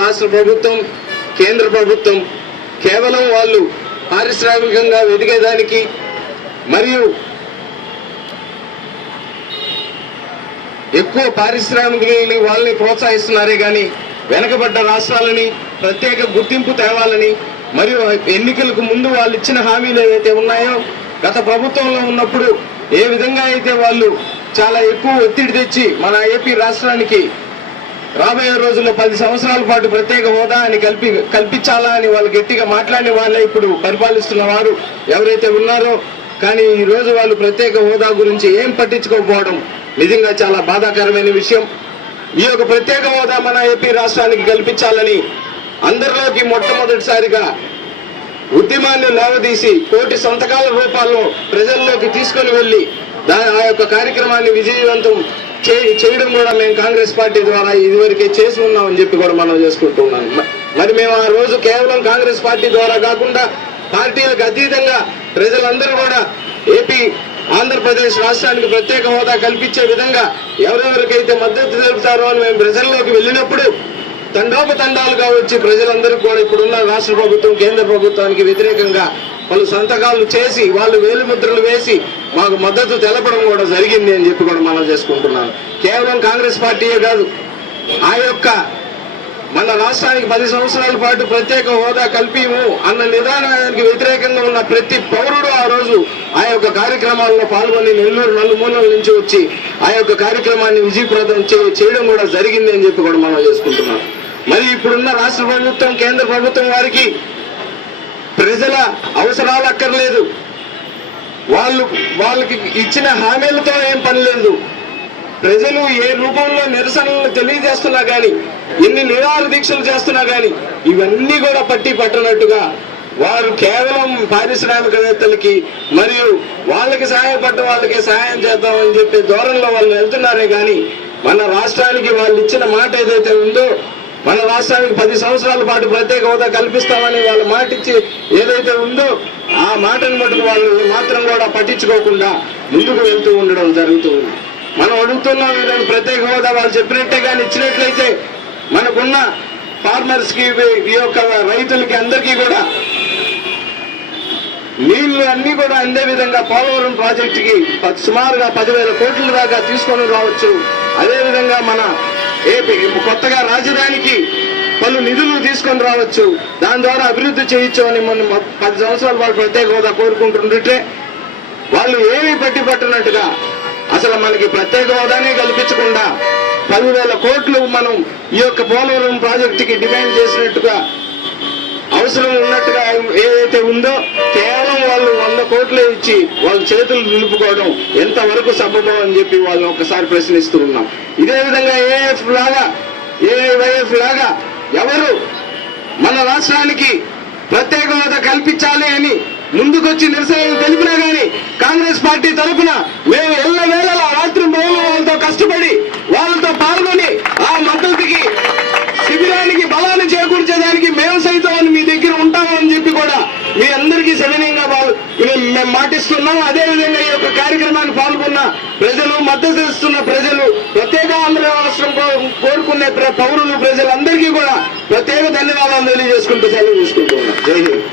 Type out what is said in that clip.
రాష్ట్ర ప్రభుత్వం కేంద్ర ప్రభుత్వం కేవలం వాళ్ళు పారిశ్రామికంగా ఎదిగేదానికి మరియు ఎక్కువ పారిశ్రామికులని వాళ్ళని ప్రోత్సహిస్తున్నారే కానీ వెనకబడ్డ రాష్ట్రాలని ప్రత్యేక గుర్తింపు తేవాలని మరియు ఎన్నికలకు ముందు వాళ్ళు ఇచ్చిన హామీలు ఏవైతే ఉన్నాయో గత ప్రభుత్వంలో ఉన్నప్పుడు ఏ విధంగా అయితే వాళ్ళు చాలా ఎక్కువ ఒత్తిడి తెచ్చి మన ఏపీ రాష్ట్రానికి రాబోయే రోజుల్లో 10 సంవత్సరాల పాటు ప్రత్యేక హోదా అని కల్పించాలా అని వాళ్ళు గట్టిగా మాట్లాడిన వాళ్ళే ఇప్పుడు పరిపాలిస్తున్న వారు ఎవరైతే ఉన్నారో, కానీ ఈ రోజు వాళ్ళు ప్రత్యేక హోదా గురించి ఏం పట్టించుకోకపోవడం నిజంగా చాలా బాధాకరమైన విషయం. ఈ యొక్క ప్రత్యేక హోదా మన ఏపీ రాష్ట్రానికి కల్పించాలని అందరిలోకి మొట్టమొదటిసారిగా ఉద్యమాన్ని లేవదీసి 1 కోటి సంతకాల రూపాల్లో ప్రజల్లోకి తీసుకుని వెళ్లి ఆ యొక్క కార్యక్రమాన్ని విజయవంతం చేయడం కూడా మేము కాంగ్రెస్ పార్టీ ద్వారా ఇదివరకే చేసి ఉన్నామని చెప్పి కూడా మనం చేసుకుంటున్నాం. మరి మేము ఆ రోజు కేవలం కాంగ్రెస్ పార్టీ ద్వారా కాకుండా పార్టీలకు అతీతంగా ప్రజలందరూ కూడా ఏపీ ఆంధ్రప్రదేశ్ రాష్ట్రానికి ప్రత్యేక హోదా కల్పించే విధంగా ఎవరెవరికైతే మద్దతు తెలుపుతారో అని మేము ప్రజల్లోకి వెళ్ళినప్పుడు తండోపతండాలుగా వచ్చి ప్రజలందరూ కూడా ఇప్పుడున్న రాష్ట్ర ప్రభుత్వం కేంద్ర ప్రభుత్వానికి వ్యతిరేకంగా పలు సంతకాలు చేసి వాళ్ళు వేలిముద్రలు వేసి మాకు మద్దతు తెలపడం కూడా జరిగింది అని చెప్పి కూడా మనం చేసుకుంటున్నాను. కేవలం కాంగ్రెస్ పార్టీయే కాదు, ఆ యొక్క మన రాష్ట్రానికి 10 సంవత్సరాల పాటు ప్రత్యేక హోదా కల్పిము అన్న నిదానానికి వ్యతిరేకంగా ఉన్న ప్రతి పౌరుడు ఆ రోజు ఆ యొక్క కార్యక్రమాల్లో పాల్గొని నెల్లూరు నలుమూలల నుంచి వచ్చి ఆ యొక్క కార్యక్రమాన్ని విజయప్రదం చేయడం కూడా జరిగింది అని చెప్పి కూడా మనం చేసుకుంటున్నాం. మరి ఇప్పుడున్న రాష్ట్ర ప్రభుత్వం కేంద్ర ప్రభుత్వం వారికి ప్రజల అవసరాలు అక్కర్లేదు, వాళ్ళకి ఇచ్చిన హామీలతో ఏం పని లేదు. ప్రజలు ఏ రూపంలో నిరసనలు తెలియజేస్తున్నా గాని, ఎన్ని నిరాహార దీక్షలు చేస్తున్నా గాని ఇవన్నీ కూడా పట్టనట్టుగా వారు కేవలం పారిశ్రామికవేత్తలకి మరియు వాళ్ళకి సహాయపడ్డ వాళ్ళకి సహాయం చేద్దామని చెప్పే ధోరణిలో వాళ్ళు వెళ్తున్నారే గాని మన రాష్ట్రానికి వాళ్ళు ఇచ్చిన మాట ఏదైతే ఉందో, మన రాష్ట్రానికి 10 సంవత్సరాల పాటు ప్రత్యేక హోదా కల్పిస్తామని వాళ్ళ మాట ఇచ్చి ఏదైతే ఉందో ఆ మాటను మటుకు వాళ్ళు మాత్రం కూడా పట్టించుకోకుండా ముందుకు వెళ్తూ ఉండడం జరుగుతుంది. మనం అడుగుతున్నాం వీళ్ళని ప్రత్యేక హోదా వాళ్ళు చెప్పినట్టే కానీ ఇచ్చినట్లయితే మనకున్న ఫార్మర్స్ కి ఈ యొక్క రైతులకి అందరికీ కూడా నీళ్లు అన్ని కూడా అందే విధంగా పోలవరం ప్రాజెక్టుకి సుమారుగా 10,000 కోట్ల దాకా తీసుకొని రావచ్చు. అదేవిధంగా మన ఏపీ కొత్తగా రాజధానికి పలు నిధులు తీసుకొని రావచ్చు, దాని ద్వారా అభివృద్ధి చేయొచ్చు అని మొన్న 10 సంవత్సరాల పాటు ప్రత్యేక హోదా కోరుకుంటుంటే వాళ్ళు ఏమీ పట్టనట్టుగా అసలు మనకి ప్రత్యేక హోదానే కల్పించకుండా 10,000 కోట్లు మనం ఈ యొక్క పోలవరం ప్రాజెక్టుకి డిమాండ్ చేసినట్టుగా అవసరం ఉన్నట్టుగా ఏదైతే ఉందో కేవలం వాళ్ళు 100 కోట్లు ఇచ్చి వాళ్ళ చేతులు నిలుపుకోవడం ఎంతవరకు సబబం అని చెప్పి వాళ్ళని ఒకసారి ప్రశ్నిస్తూ ఉన్నాం. ఇదే విధంగా ఏఐవైఎఫ్ లాగా ఎవరు మన రాష్ట్రానికి ప్రత్యేక హోదా కల్పించాలి అని ముందుకొచ్చి నిరసనలు తెలిపినా గానీ కాంగ్రెస్ పార్టీ తరఫున మేము ఎల్లవేళలా రాత్రి మహిళ వాళ్ళతో కష్టపడి వాళ్ళతో పాల్గొని ఆ మద్దతుకి శిబిరానికి బలాన్ని చేకూర్చేదానికి మేము సైతం మీ దగ్గర ఉంటామని చెప్పి కూడా మీ అందరికీ సవినయంగా మేము మాటిస్తున్నాం. అదేవిధంగా ఈ యొక్క కార్యక్రమాన్ని పాల్గొన్న ప్రజలు, మద్దతు ఇస్తున్న ప్రజలు, ప్రత్యేక ఆంధ్ర రాష్ట్రం కోరుకునే పౌరులు ప్రజలందరికీ కూడా ప్రత్యేక ధన్యవాదాలు తెలియజేసుకుంటూ సెలవు తీసుకుంటున్నాం. జై హింద్.